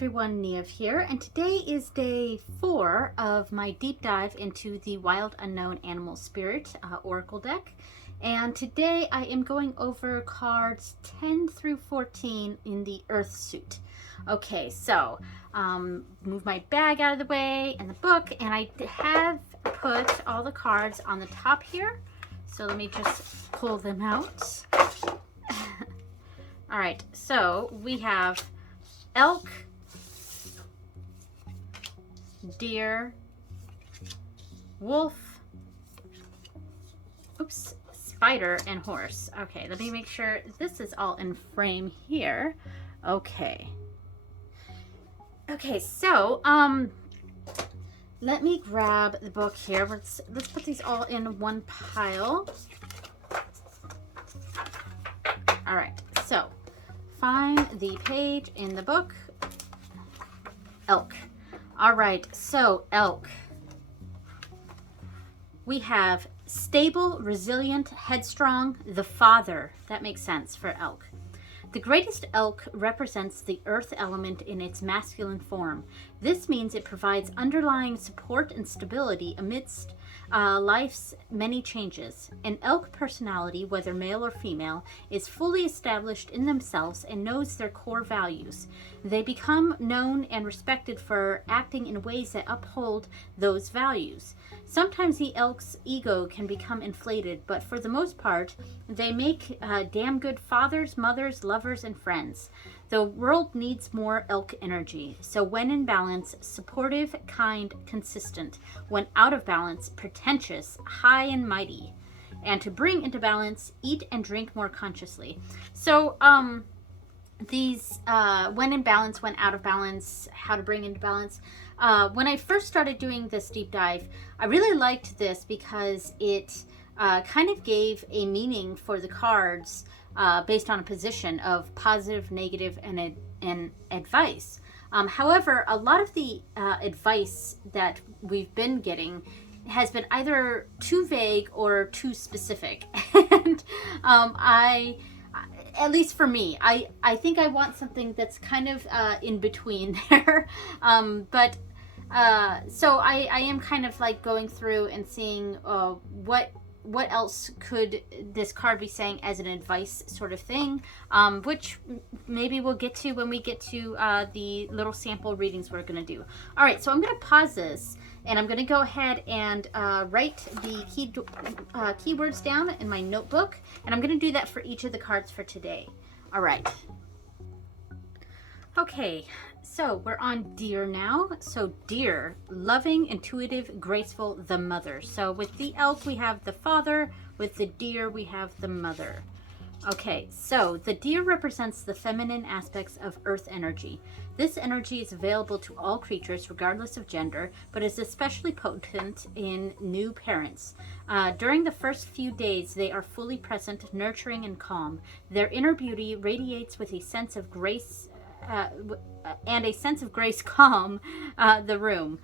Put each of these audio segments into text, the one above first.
everyone, Niev here, and today is day 4 of my deep dive into the Wild Unknown Animal Spirit Oracle deck. And today I am going over cards 10 through 14 in the Earth suit. Okay, so move my bag out of the way and the book, and I have put all the cards on the top here. So let me just pull them out. All right, so we have elk, deer, wolf, spider, and horse. Okay, let me make sure this is all in frame here. Okay, so let me grab the book here. Let's put these all in one pile. All right, so find the page in the book. Elk. All right, so elk. We have stable, resilient, headstrong, the father. That makes sense for elk. The greatest elk represents the earth element in its masculine form. This means it provides underlying support and stability amidst life's many changes. An elk personality, whether male or female, is fully established in themselves and knows their core values. They become known and respected for acting in ways that uphold those values. Sometimes the elk's ego can become inflated, but for the most part, they make damn good fathers, mothers, lovers, and friends. The world needs more elk energy. So when in balance, supportive, kind, consistent. When out of balance, pretentious, high and mighty. And to bring into balance, eat and drink more consciously. So these when in balance, when out of balance, how to bring into balance. When I first started doing this deep dive, I really liked this because it kind of gave a meaning for the cards based on a position of positive, negative, and advice. However, a lot of the advice that we've been getting has been either too vague or too specific. And at least for me, I think I want something that's kind of in between there. So I am kind of like going through and seeing what else could this card be saying as an advice sort of thing, which maybe we'll get to when we get to the little sample readings we're going to do. All right, so I'm going to pause this, and I'm going to go ahead and write the keywords down in my notebook, and I'm going to do that for each of the cards for today. All right. Okay, so we're on deer now. So deer, loving, intuitive, graceful, the mother. So with the elk, we have the father. With the deer, we have the mother. Okay, so the deer represents the feminine aspects of earth energy. This energy is available to all creatures regardless of gender, but is especially potent in new parents. During the first few days, they are fully present, nurturing, and calm. Their inner beauty radiates with a sense of grace calm the room.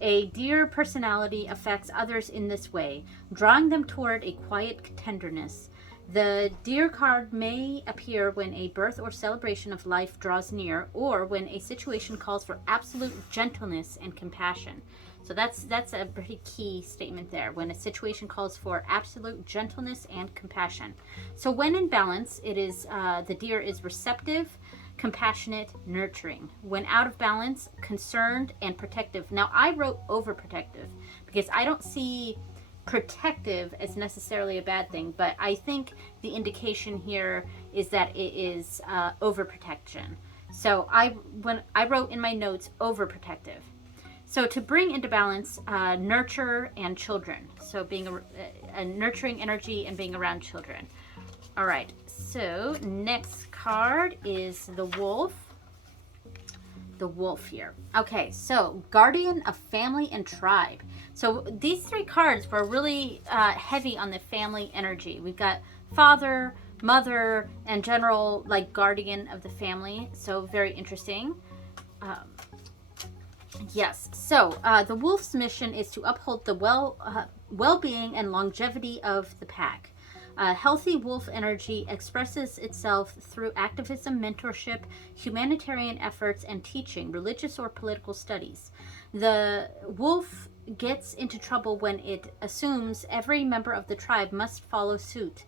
A deer personality affects others in this way, drawing them toward a quiet tenderness. The deer card may appear when a birth or celebration of life draws near, or when a situation calls for absolute gentleness and compassion. So that's a pretty key statement there, when a situation calls for absolute gentleness and compassion. So when in balance, it is the deer is receptive, compassionate, nurturing. When out of balance, concerned and protective. Now I wrote overprotective because I don't see protective as necessarily a bad thing, but I think the indication here is that it is overprotection. So when I wrote in my notes overprotective. So to bring into balance, nurture and children. So being a nurturing energy and being around children. All right, so next card is the wolf. The wolf here. Okay, so guardian of family and tribe. So these 3 cards were really heavy on the family energy. We've got father, mother, and general like guardian of the family. So very interesting. Yes, so the wolf's mission is to uphold the well-being and longevity of the pack. Healthy wolf energy expresses itself through activism, mentorship, humanitarian efforts, and teaching, religious or political studies. The wolf gets into trouble when it assumes every member of the tribe must follow suit.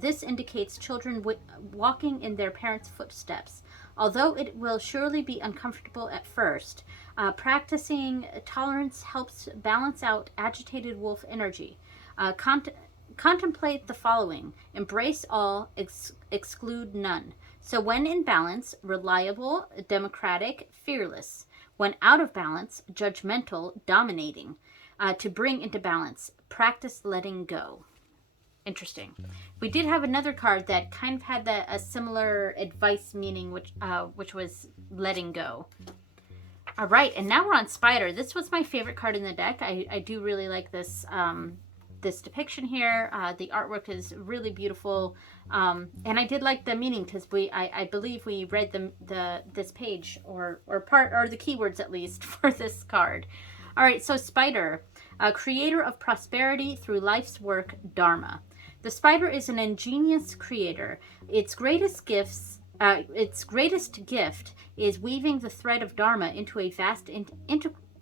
This indicates children walking in their parents' footsteps. Although it will surely be uncomfortable at first, practicing tolerance helps balance out agitated wolf energy. Contemplate the following: embrace all, exclude none. So, when in balance, reliable, democratic, fearless. When out of balance, judgmental, dominating. To bring into balance, practice letting go. Interesting. We did have another card that kind of had a similar advice meaning, which was letting go. All right, and now we're on Spider. This was my favorite card in the deck. I do really like this this depiction here. The artwork is really beautiful, and I did like the meaning because I believe we read this page or the keywords at least for this card. All right, so Spider, creator of prosperity through life's work, Dharma. The spider is an ingenious creator. Its greatest gift is weaving the thread of Dharma into a vast,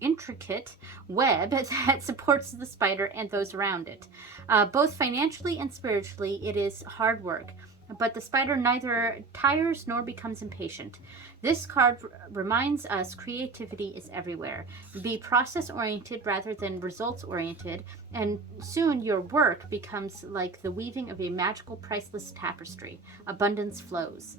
intricate web that supports the spider and those around it. Both financially and spiritually, it is hard work. But the spider neither tires nor becomes impatient. This card reminds us creativity is everywhere. Be process-oriented rather than results-oriented, and soon your work becomes like the weaving of a magical, priceless tapestry. Abundance flows.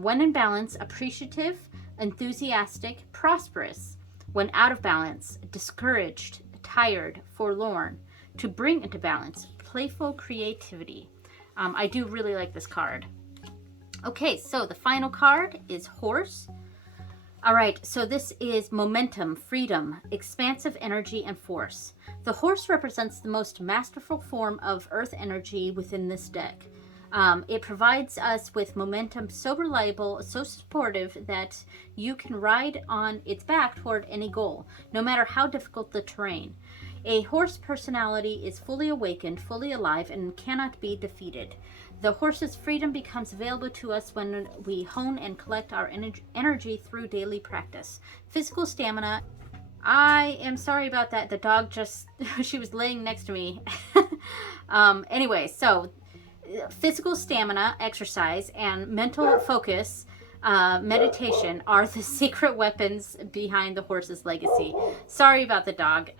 When in balance, appreciative, enthusiastic, prosperous. When out of balance, discouraged, tired, forlorn. To bring into balance, playful creativity. I do really like this card. Okay, so the final card is Horse. All right, so this is momentum, freedom, expansive energy, and force. The horse represents the most masterful form of earth energy within this deck. It provides us with momentum so reliable, so supportive that you can ride on its back toward any goal, no matter how difficult the terrain. A horse personality is fully awakened, fully alive, and cannot be defeated. The horse's freedom becomes available to us when we hone and collect our energy through daily practice. Physical stamina. I am sorry about that. The dog just, she was laying next to me. Anyway, so physical stamina, exercise, and mental focus, meditation are the secret weapons behind the horse's legacy. Sorry about the dog.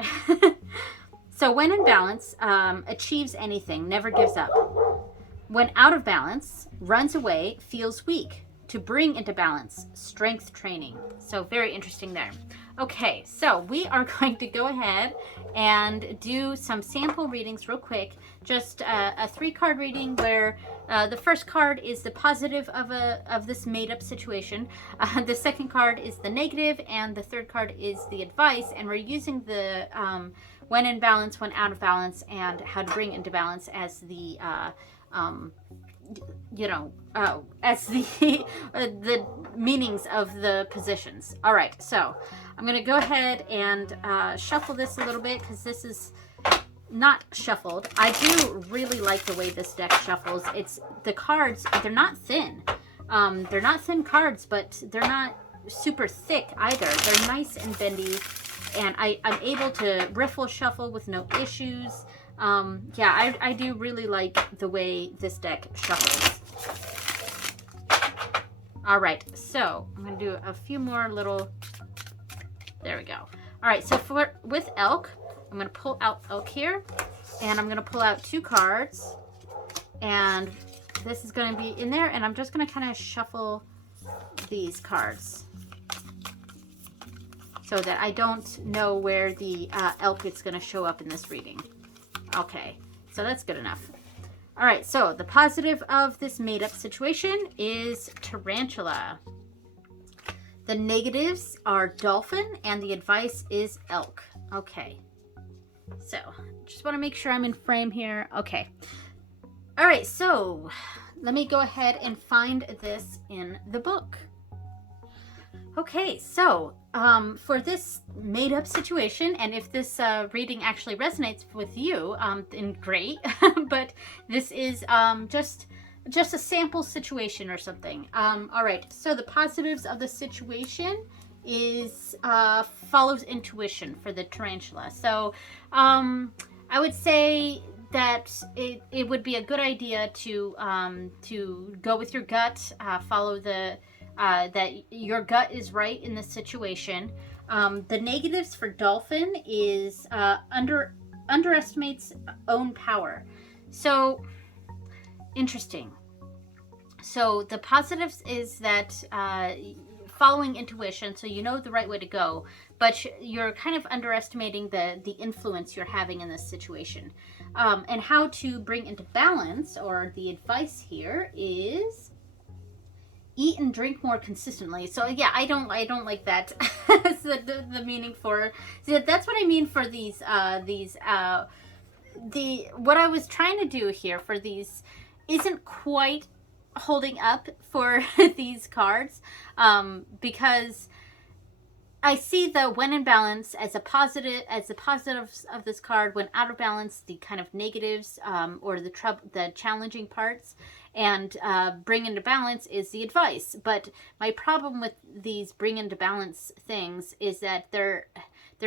So when in balance, achieves anything, never gives up. When out of balance, runs away, feels weak. To bring into balance, strength training. So very interesting there. Okay, so we are going to go ahead and do some sample readings real quick. Just a 3-card reading where the first card is the positive of this made-up situation. The second card is the negative, and the third card is the advice. And we're using the when in balance, when out of balance, and how to bring into balance as the as the meanings of the positions. All right, so I'm going to go ahead and shuffle this a little bit because this is not shuffled. I do really like the way this deck shuffles. It's the cards, they're not thin. They're not thin cards, but they're not super thick either. They're nice and bendy, and I'm able to riffle shuffle with no issues. Yeah, I do really like the way this deck shuffles. All right, so I'm going to do a few more little, there we go. All right, so with Elk, I'm going to pull out Elk here, and I'm going to pull out 2 cards, and this is going to be in there, and I'm just going to kind of shuffle these cards so that I don't know where the Elk is going to show up in this reading. Okay, so that's good enough. All right, so the positive of this made-up situation is Tarantula. The negatives are Dolphin, and the advice is Elk. Okay, so just want to make sure I'm in frame here. Okay. All right, so let me go ahead and find this in the book. Okay, so for this made-up situation, and if this reading actually resonates with you, then great. But this is just a sample situation or something. All right. So the positives of the situation is follows intuition for the tarantula. So I would say that it would be a good idea to go with your gut, follow the that your gut is right in this situation. The negatives for dolphin is underestimates own power. So interesting. So the positives is that following intuition, so you know the right way to go, but you're kind of underestimating the influence you're having in this situation. And how to bring into balance, or the advice here is eat and drink more consistently. So yeah, I don't like that. the meaning for, see, that's what I mean for these the what I was trying to do here for these isn't quite holding up for these cards, because I see the when in balance as a positive, as the positives of this card. When out of balance, the kind of negatives, or the challenging parts, and bring into balance is the advice. But my problem with these bring into balance things is that they're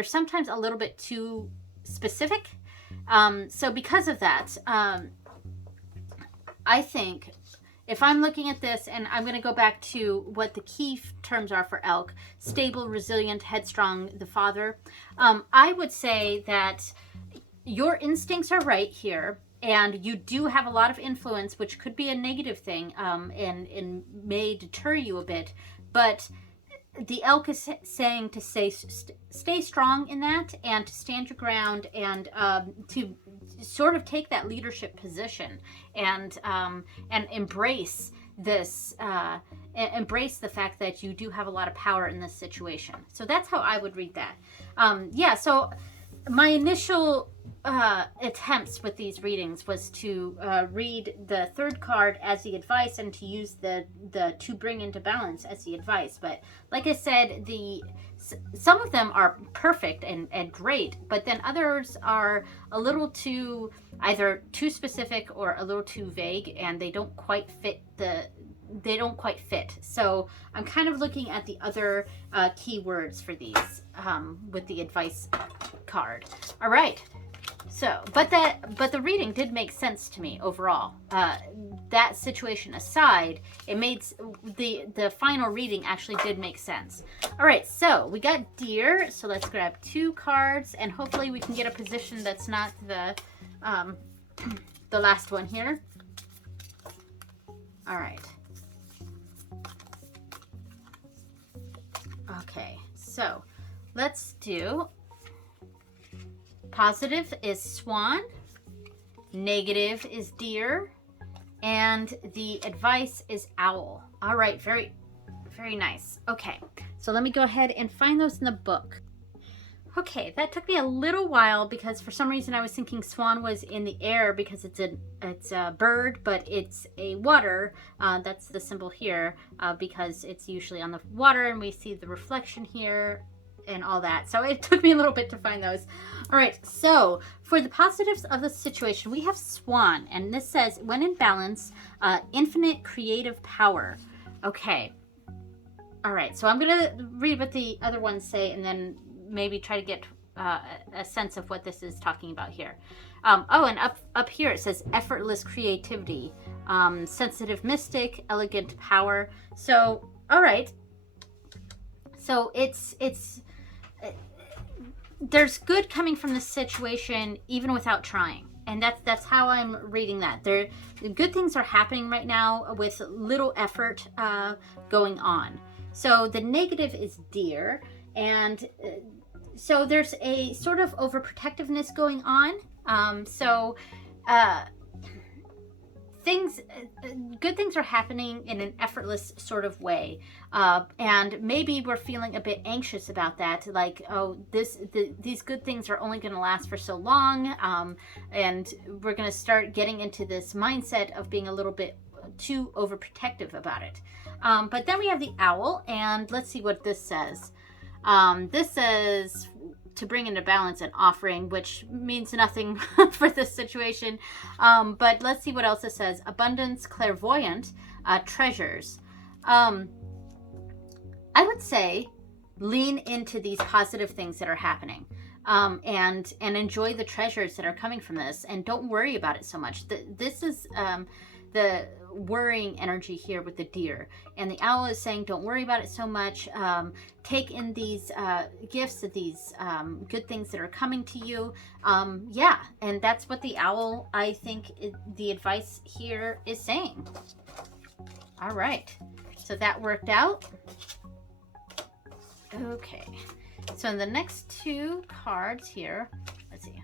sometimes a little bit too specific. So because of that, I think if I'm looking at this, and I'm going to go back to what the key terms are for elk: stable, resilient, headstrong, the father. I would say that your instincts are right here, and you do have a lot of influence, which could be a negative thing, and may deter you a bit. But the elk is saying to stay strong in that, and to stand your ground, and to sort of take that leadership position, and embrace this, embrace the fact that you do have a lot of power in this situation. So that's how I would read that. Yeah. So my initial attempts with these readings was to read the third card as the advice, and to use the to bring into balance as the advice. But like I said, some of them are perfect and great, but then others are a little too, either too specific or a little too vague, and they don't quite fit. So I'm kind of looking at the other keywords for these, with the advice card. All right. So, but the reading did make sense to me overall. That situation aside, it made the final reading actually did make sense. All right, so we got deer. So let's grab 2 cards, and hopefully we can get a position that's not the last one here. All right. Okay, so let's do. Positive is swan, negative is deer, and the advice is owl. All right, very, very nice. Okay, so let me go ahead and find those in the book. Okay, that took me a little while, because for some reason I was thinking swan was in the air because it's a bird, but it's a water. That's the symbol here, because it's usually on the water, and we see the reflection here and all that. So it took me a little bit to find those. All right, so for the positives of the situation, we have swan, and this says, when in balance, infinite creative power. Okay. All right, so I'm going to read what the other ones say, and then maybe try to get a sense of what this is talking about here. Oh, and up here it says effortless creativity, sensitive mystic, elegant power. So, all right. So it's there's good coming from this situation even without trying, and that's how I'm reading that. Good things are happening right now with little effort going on. So the negative is deer, and so there's a sort of overprotectiveness going on. Good things are happening in an effortless sort of way, and maybe we're feeling a bit anxious about that, like, oh, these good things are only going to last for so long, and we're going to start getting into this mindset of being a little bit too overprotective about it. But then we have the owl, and let's see what this says. This says to bring into balance an offering, which means nothing for this situation. But let's see what else it says. Abundance, clairvoyant, treasures. I would say lean into these positive things that are happening, and enjoy the treasures that are coming from this, and don't worry about it so much. This is the worrying energy here with the deer, and the owl is saying don't worry about it so much. Take in these gifts, of these good things that are coming to you. Yeah, and that's what the owl, I think, the advice here is saying. All right, so that worked out. Okay, so in the next two cards here, let's see,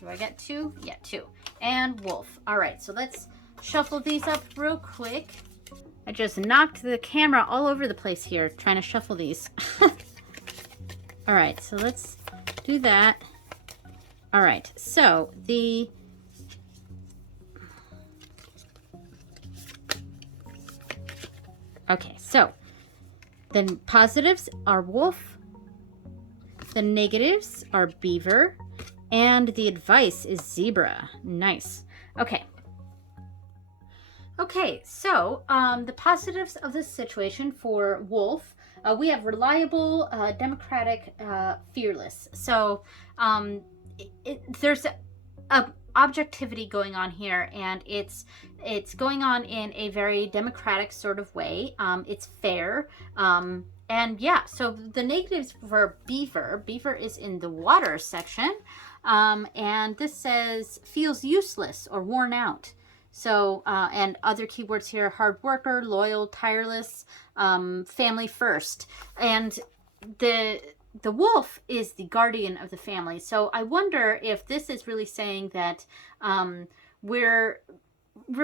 do I get two? Yeah, two. And wolf. All right, so let's shuffle these up real quick. I just knocked the camera all over the place here trying to shuffle these. All right, so let's do that. All right, so the the positives are wolf, the negatives are beaver, and the advice is zebra. Nice. Okay. Okay, so the positives of this situation for wolf, we have reliable, democratic, fearless. So there's a objectivity going on here, and it's going on in a very democratic sort of way. It's fair, and yeah. So the negatives for beaver is in the water section, and this says feels useless or worn out. So and other keywords here: hard worker, loyal, tireless, family first, and the wolf is the guardian of the family. So I wonder if this is really saying that we're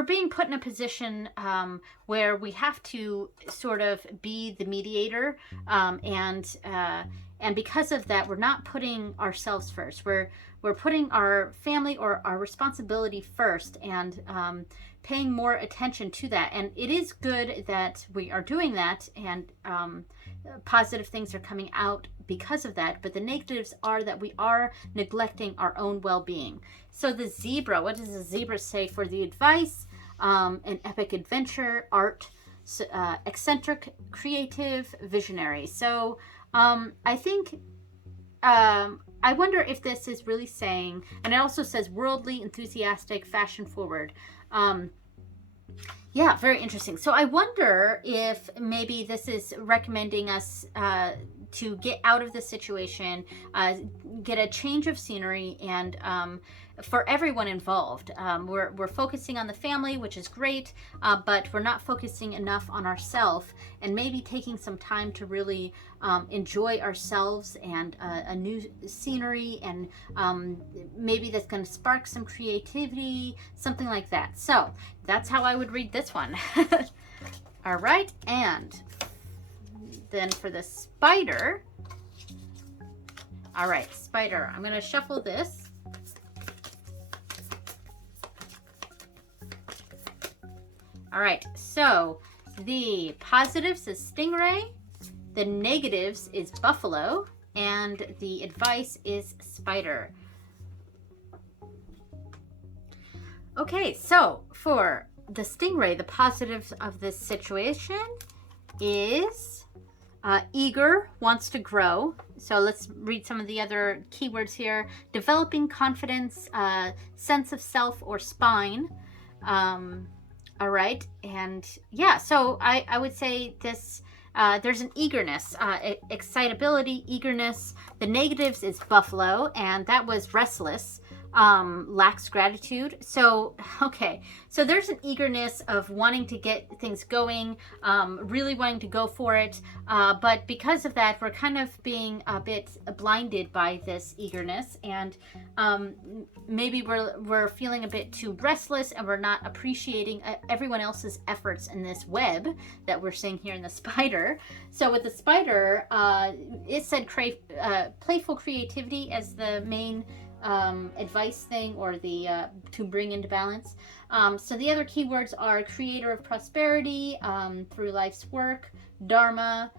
being put in a position where we have to sort of be the mediator, and because of that, we're not putting ourselves first. We're putting our family or our responsibility first, and paying more attention to that. And it is good that we are doing that, and positive things are coming out because of that. But the negatives are that we are neglecting our own well-being. So the zebra, what does the zebra say for the advice? An epic adventure, art, eccentric, creative, visionary. So I think I wonder if this is really saying, and it also says worldly, enthusiastic, fashion forward. Yeah, very interesting. So I wonder if maybe this is recommending us to get out of the situation, get a change of scenery, and for everyone involved. We're focusing on the family, which is great, but we're not focusing enough on ourselves, and maybe taking some time to really enjoy ourselves and a new scenery, and maybe that's going to spark some creativity, something like that. So that's how I would read this one. All right, and then for the spider. All right, spider, I'm going to shuffle this. All right, so the positives is stingray, the negatives is buffalo, and the advice is spider. Okay, so for the stingray, the positives of this situation is eager, wants to grow. So let's read some of the other keywords here. Developing confidence, sense of self or spine. All right, and yeah, so I would say this, there's an eagerness, excitability, eagerness. The negatives is buffalo, and that was restless, lacks gratitude. So, okay, so there's an eagerness of wanting to get things going, really wanting to go for it, but because of that, we're kind of being a bit blinded by this eagerness, and maybe we're feeling a bit too restless, and we're not appreciating everyone else's efforts in this web that we're seeing here in the spider. So with the spider, it said playful creativity as the main advice thing, or the to bring into balance. So the other keywords are creator of prosperity, through life's work, dharma.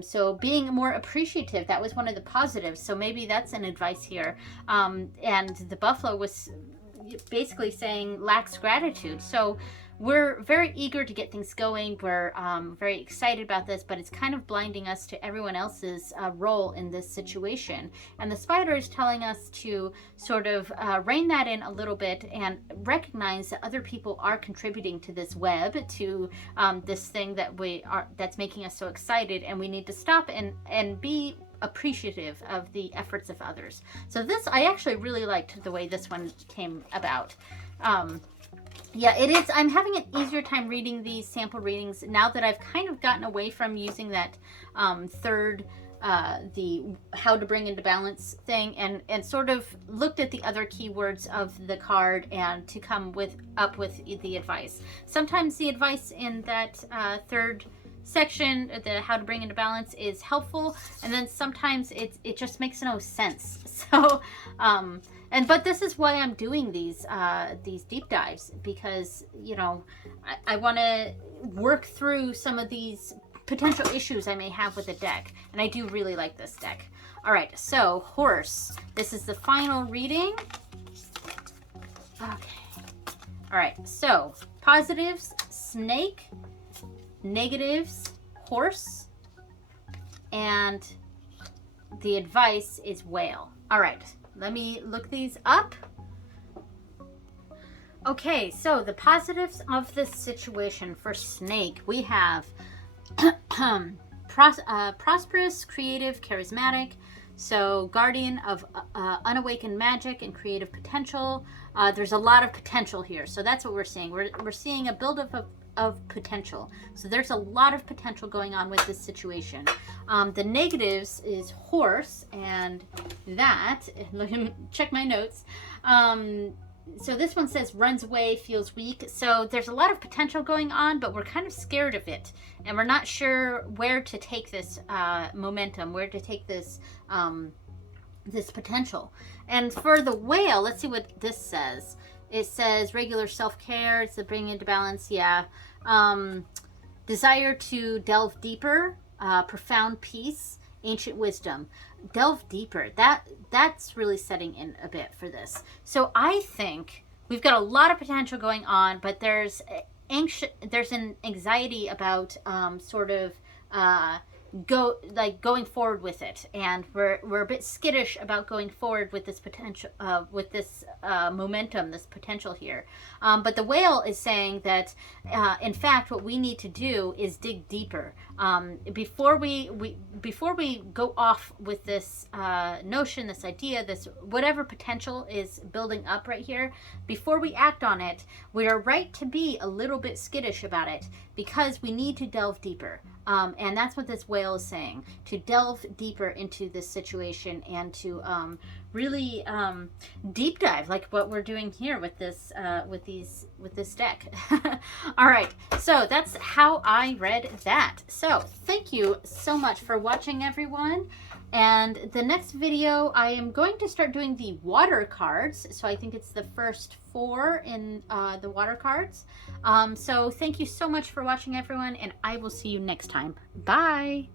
So being more appreciative, that was one of the positives. So maybe that's an advice here. And the buffalo was basically saying lacks gratitude. So we're very eager to get things going. We're very excited about this, but it's kind of blinding us to everyone else's role in this situation. And the spider is telling us to sort of rein that in a little bit and recognize that other people are contributing to this web, to this thing that's making us so excited, and we need to stop and be appreciative of the efforts of others. So this, I actually really liked the way this one came about. Yeah, it is. I'm having an easier time reading these sample readings now that I've kind of gotten away from using that third, the how to bring into balance thing, and sort of looked at the other keywords of the card and to come up with the advice. Sometimes the advice in that third section, the how to bring into balance, is helpful, and then sometimes it just makes no sense. So but this is why I'm doing these deep dives, because I want to work through some of these potential issues I may have with the deck, and I do really like this deck. All right, so horse, this is the final reading. Okay, all right, so positives, snake; negatives, horse; and the advice is whale. All right, let me look these up. Okay, so the positives of this situation for snake, we have prosperous, creative, charismatic. So guardian of unawakened magic and creative potential. There's a lot of potential here, so that's what we're seeing. We're seeing a buildup of potential. So there's a lot of potential going on with this situation. The negatives is horse, and that, let me check my notes. So this one says runs away, feels weak. So there's a lot of potential going on, but we're kind of scared of it, and we're not sure where to take this momentum, where to take this this potential. And for the whale, let's see what this says. It says regular self-care. It's the bringing into balance. Yeah. Desire to delve deeper, profound peace, ancient wisdom. Delve deeper. That's really setting in a bit for this. So I think we've got a lot of potential going on, but there's an anxiety about sort of going forward with it, and we're a bit skittish about going forward with this potential, with this momentum, this potential here. But the whale is saying that in fact what we need to do is dig deeper before we go off with this notion, this idea, this whatever potential is building up right here. Before we act on it, we are right to be a little bit skittish about it, because we need to delve deeper. And that's what this whale is saying, to delve deeper into this situation and to really deep dive, like what we're doing here with this with this deck. All right, so that's how I read that. So thank you so much for watching, everyone. And the next video, I am going to start doing the water cards. So I think it's the first 4 in the water cards. So thank you so much for watching, everyone, and I will see you next time. Bye.